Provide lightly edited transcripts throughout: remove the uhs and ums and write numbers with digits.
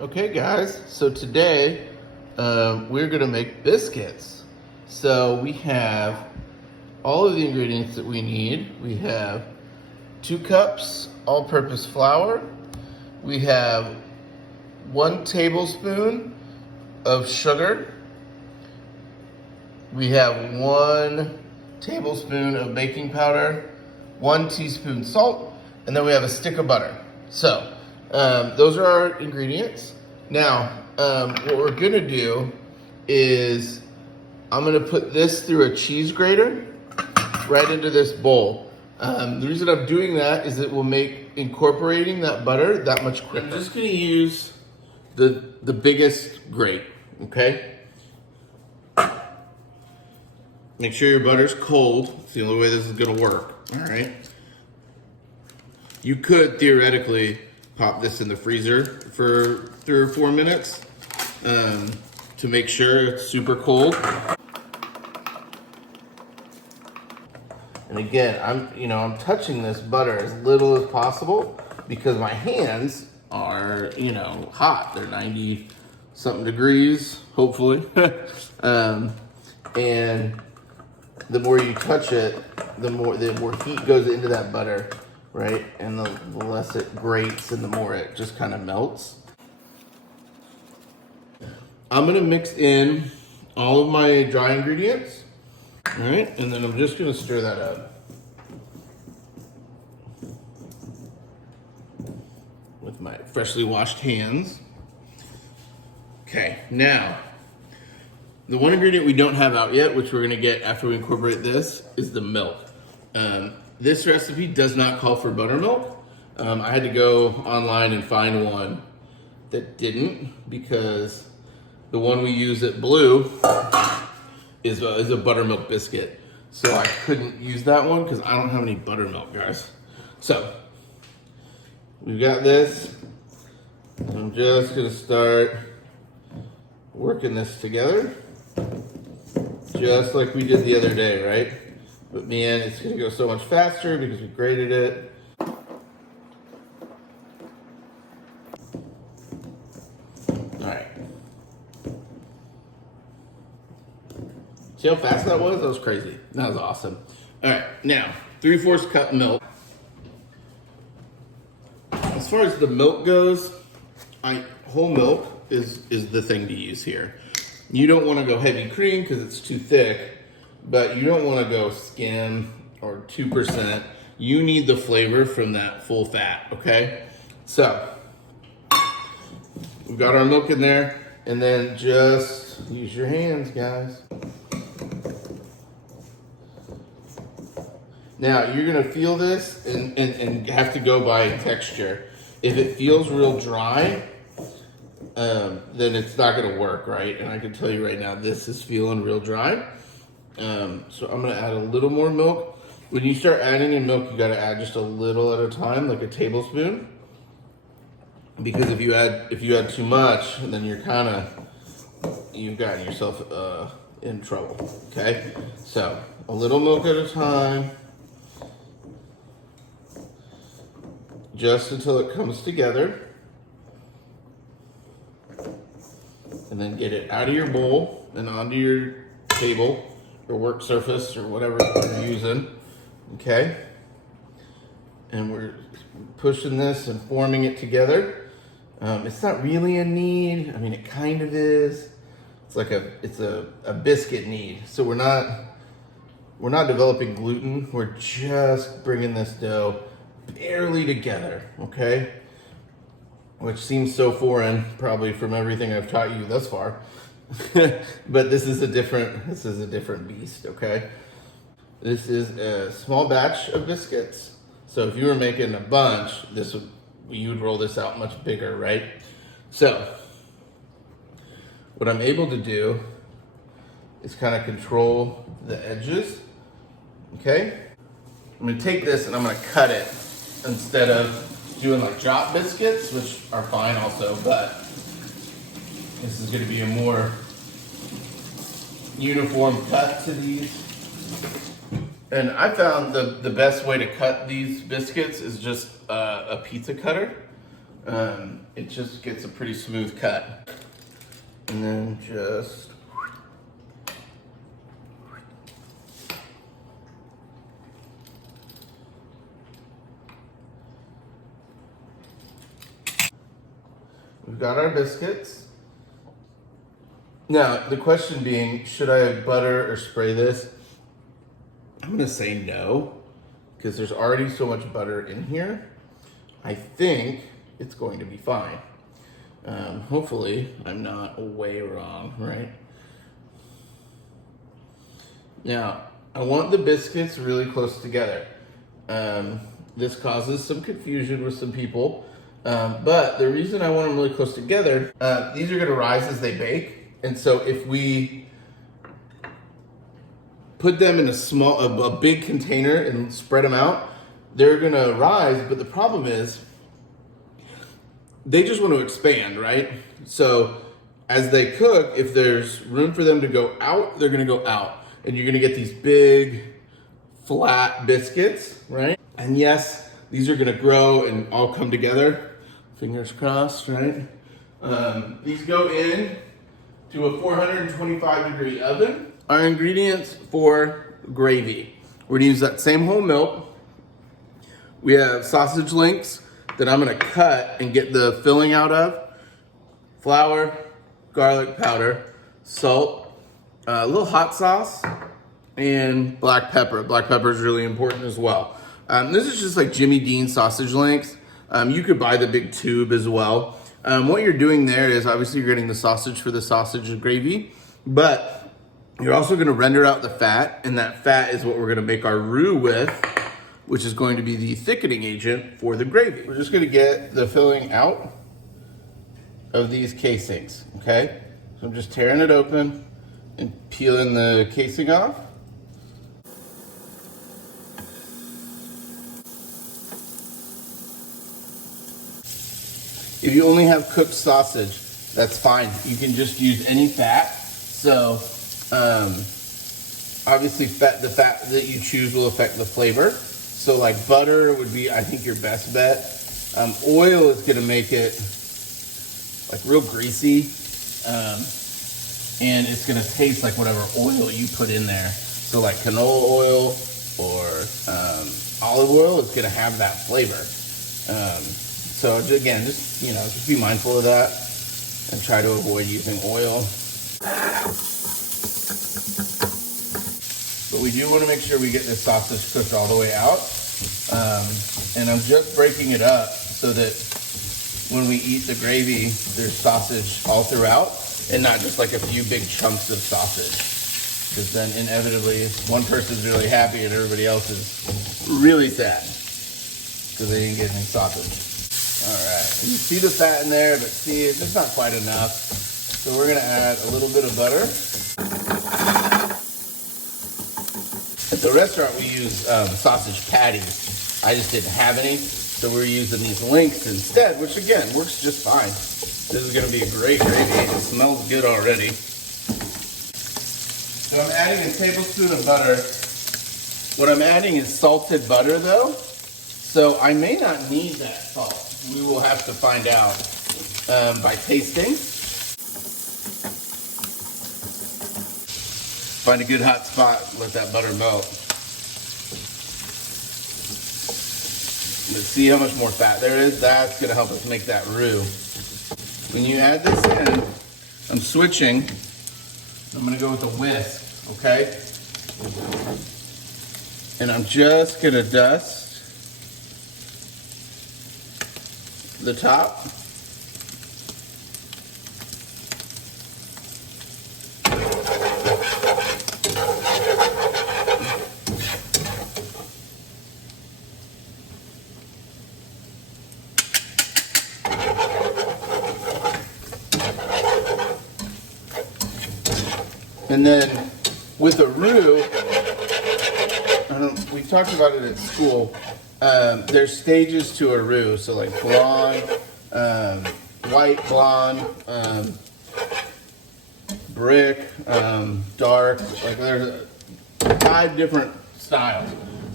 Okay guys, so today we're gonna make biscuits. So we have all of the ingredients that we need. We have 2 cups all-purpose flour. We have 1 tablespoon of sugar. We have 1 tablespoon of baking powder, 1 teaspoon salt, and then we have a stick of butter. So those are our ingredients. Now, what we're gonna do is I'm gonna put this through a cheese grater right into this bowl. The reason I'm doing that is it will make incorporating that butter that much quicker. I'm just gonna use the biggest grate, okay? Make sure your butter's cold. It's the only way this is gonna work, all right? You could theoretically pop this in the freezer for 3 or 4 minutes to make sure it's super cold. And again, I'm touching this butter as little as possible because my hands are, hot. They're 90 something degrees, hopefully. And the more you touch it, the more heat goes into that butter, right? And the less it grates and the more it just kind of melts. I'm gonna mix in all of my dry ingredients, all right? And then I'm just gonna stir that up with my freshly washed hands. Okay, now, the one ingredient we don't have out yet, which we're gonna get after we incorporate this, is the milk. This recipe does not call for buttermilk. I had to go online and find one that didn't, because the one we use at Blue is a buttermilk biscuit. So I couldn't use that one because I don't have any buttermilk, guys. So we've got this. I'm just gonna start working this together, just like we did the other day, right? But man, it's gonna go so much faster because we grated it. All right. See how fast that was? That was crazy. That was awesome. All right, now 3/4 cup milk. As far as the milk goes, whole milk is the thing to use here. You don't want to go heavy cream because it's too thick, but you don't want to go skim or 2%. You need the flavor from that full fat, okay? So we've got our milk in there, and then just use your hands, guys. Now you're gonna feel this and have to go by texture. If it feels real dry, then it's not gonna work, right? And I can tell you right now, this is feeling real dry. So I'm gonna add a little more milk. When you start adding in milk, you gotta add just a little at a time, like a tablespoon. Because if you add too much, then you've gotten yourself in trouble, okay? So a little milk at a time, just until it comes together. And then get it out of your bowl and onto your table or work surface or whatever you're using, okay? And we're pushing this and forming it together. It's not really a knead. I mean, it kind of is. It's like it's a biscuit knead. So we're not developing gluten. We're just bringing this dough barely together, okay? Which seems so foreign, probably from everything I've taught you thus far. But this is a different beast, okay? This is a small batch of biscuits. So if you were making a bunch, you would roll this out much bigger, right? So what I'm able to do is kind of control the edges, okay? I'm gonna take this and I'm gonna cut it instead of doing like drop biscuits, which are fine also, but this is gonna be a more uniform cut to these. And I found the best way to cut these biscuits is just a pizza cutter. it just gets a pretty smooth cut. And then just we've got our biscuits. Now, the question being, should I butter or spray this? I'm gonna say no, because there's already so much butter in here. I think it's going to be fine. Hopefully, I'm not way wrong, right? Now, I want the biscuits really close together. This causes some confusion with some people, but the reason I want them really close together, these are gonna rise as they bake. And so if we put them in a big container and spread them out, they're gonna rise, but the problem is they just want to expand, right? So as they cook, if there's room for them to go out, they're gonna go out. And you're gonna get these big, flat biscuits, right? And yes, these are gonna grow and all come together. Fingers crossed, right? These go in to a 425-degree oven. Our ingredients for gravy. We're gonna use that same whole milk. We have sausage links that I'm gonna cut and get the filling out of. Flour, garlic powder, salt, a little hot sauce, and black pepper. Black pepper is really important as well. This is just like Jimmy Dean sausage links. You could buy the big tube as well. What you're doing there is obviously you're getting the sausage for the sausage gravy, but you're also gonna render out the fat, and that fat is what we're gonna make our roux with, which is going to be the thickening agent for the gravy. We're just gonna get the filling out of these casings, okay? So I'm just tearing it open and peeling the casing off. If you only have cooked sausage, that's fine. You can just use any fat. So, obviously the fat that you choose will affect the flavor. So like butter would be, I think, your best bet. Oil is gonna make it like real greasy. And it's gonna taste like whatever oil you put in there. So like canola oil or olive oil is gonna have that flavor. So again, just be mindful of that and try to avoid using oil. But we do want to make sure we get this sausage cooked all the way out. And I'm just breaking it up so that when we eat the gravy, there's sausage all throughout and not just like a few big chunks of sausage. Because then inevitably one person's really happy and everybody else is really sad because they didn't get any sausage. All right, you see the fat in there, but see, it's just not quite enough. So we're gonna add a little bit of butter. At the restaurant, we use sausage patties. I just didn't have any, so we're using these links instead, which again, works just fine. This is gonna be a great gravy. It smells good already. So I'm adding a tablespoon of butter. What I'm adding is salted butter though, so I may not need that salt. We will have to find out by tasting. Find a good hot spot, let that butter melt. Let's see how much more fat there is. That's gonna help us make that roux. When you add this in, I'm switching. I'm gonna go with a whisk, okay? And I'm just gonna dust the top. And then with a roux, we talked about it at school. There's stages to a roux, so like blonde, white, blonde, brick, dark. Like there's 5 different styles.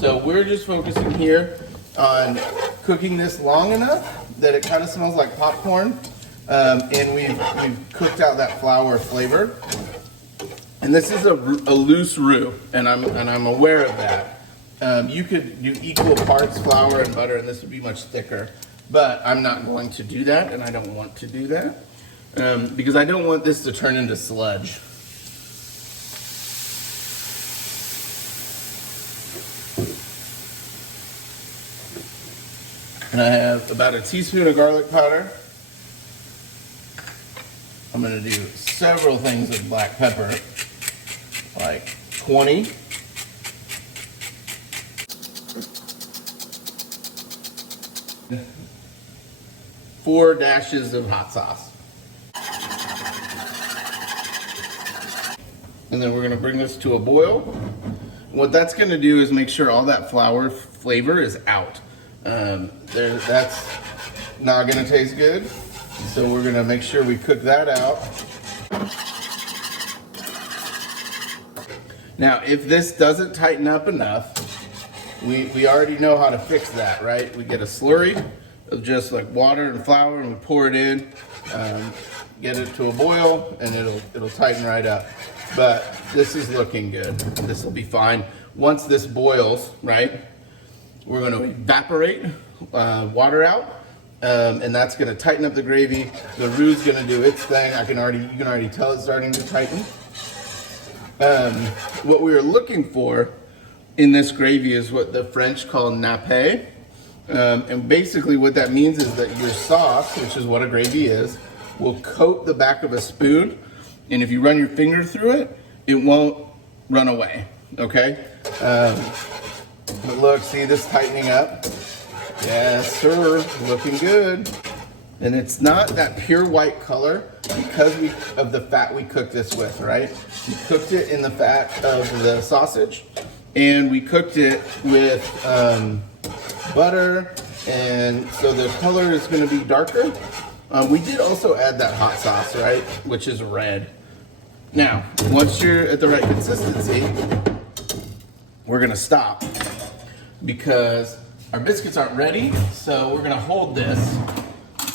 So we're just focusing here on cooking this long enough that it kind of smells like popcorn, and we've cooked out that flour flavor. And this is a loose roux, and I'm aware of that. You could do equal parts flour and butter, and this would be much thicker. But I'm not going to do that, and I don't want to do that because I don't want this to turn into sludge. And I have about a teaspoon of garlic powder. I'm gonna do several things with black pepper, like 20. Four dashes of hot sauce. And then we're gonna bring this to a boil. What that's gonna do is make sure all that flour flavor is out. That's not gonna taste good. So we're gonna make sure we cook that out. Now, if this doesn't tighten up enough, we already know how to fix that, right? We get a slurry of just like water and flour, and we pour it in, get it to a boil, and it'll tighten right up. But this is looking good. This will be fine. Once this boils, right, we're going to evaporate water out, and that's going to tighten up the gravy. The roux is going to do its thing. You can already tell it's starting to tighten. What we are looking for in this gravy is what the French call nappe. And basically what that means is that your sauce, which is what a gravy is, will coat the back of a spoon, and if you run your finger through it, it won't run away, okay? But look, see this tightening up? Yes, sir, looking good. And it's not that pure white color because of the fat we cooked this with, right? We cooked it in the fat of the sausage, and we cooked it with butter, and so the color is gonna be darker. We did also add that hot sauce, right? Which is red. Now, once you're at the right consistency, we're gonna stop because our biscuits aren't ready, so we're gonna hold this,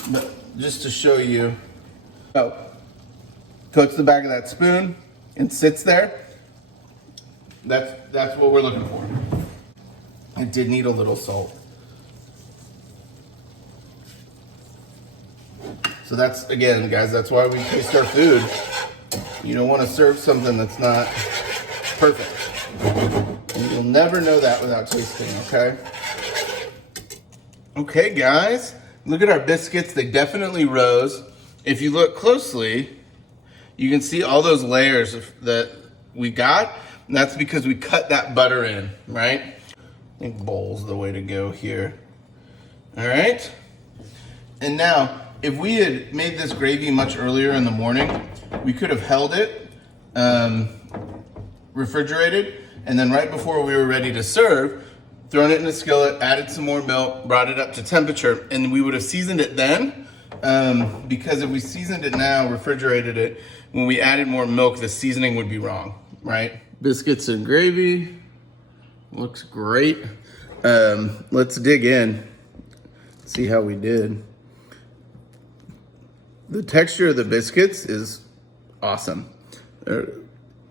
but just to show you. So, coats the back of that spoon and sits there. That's what we're looking for. It did need a little salt. So that's, again, guys, that's why we taste our food. You don't want to serve something that's not perfect. And you'll never know that without tasting, okay? Okay, guys, look at our biscuits. They definitely rose. If you look closely, you can see all those layers that we got. And that's because we cut that butter in, right? I think bowl's the way to go here. All right. And now, if we had made this gravy much earlier in the morning, we could have held it, refrigerated, and then right before we were ready to serve, thrown it in a skillet, added some more milk, brought it up to temperature, and we would have seasoned it then, because if we seasoned it now, refrigerated it, when we added more milk, the seasoning would be wrong, right? Biscuits and gravy, looks great. Let's dig in, see how we did. The texture of the biscuits is awesome. They're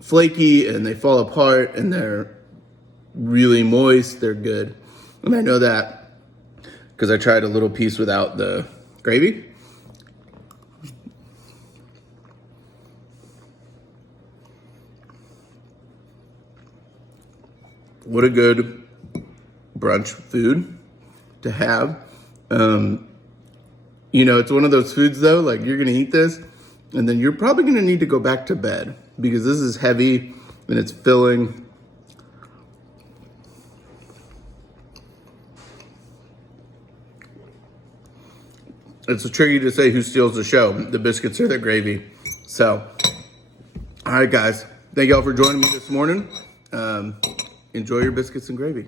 flaky and they fall apart and they're really moist. They're good. And I know that because I tried a little piece without the gravy. What a good brunch food to have. You know, it's one of those foods though, like you're gonna eat this and then you're probably gonna need to go back to bed because this is heavy and it's filling. It's tricky to say who steals the show, the biscuits or the gravy. So, all right guys, thank y'all for joining me this morning. Enjoy your biscuits and gravy.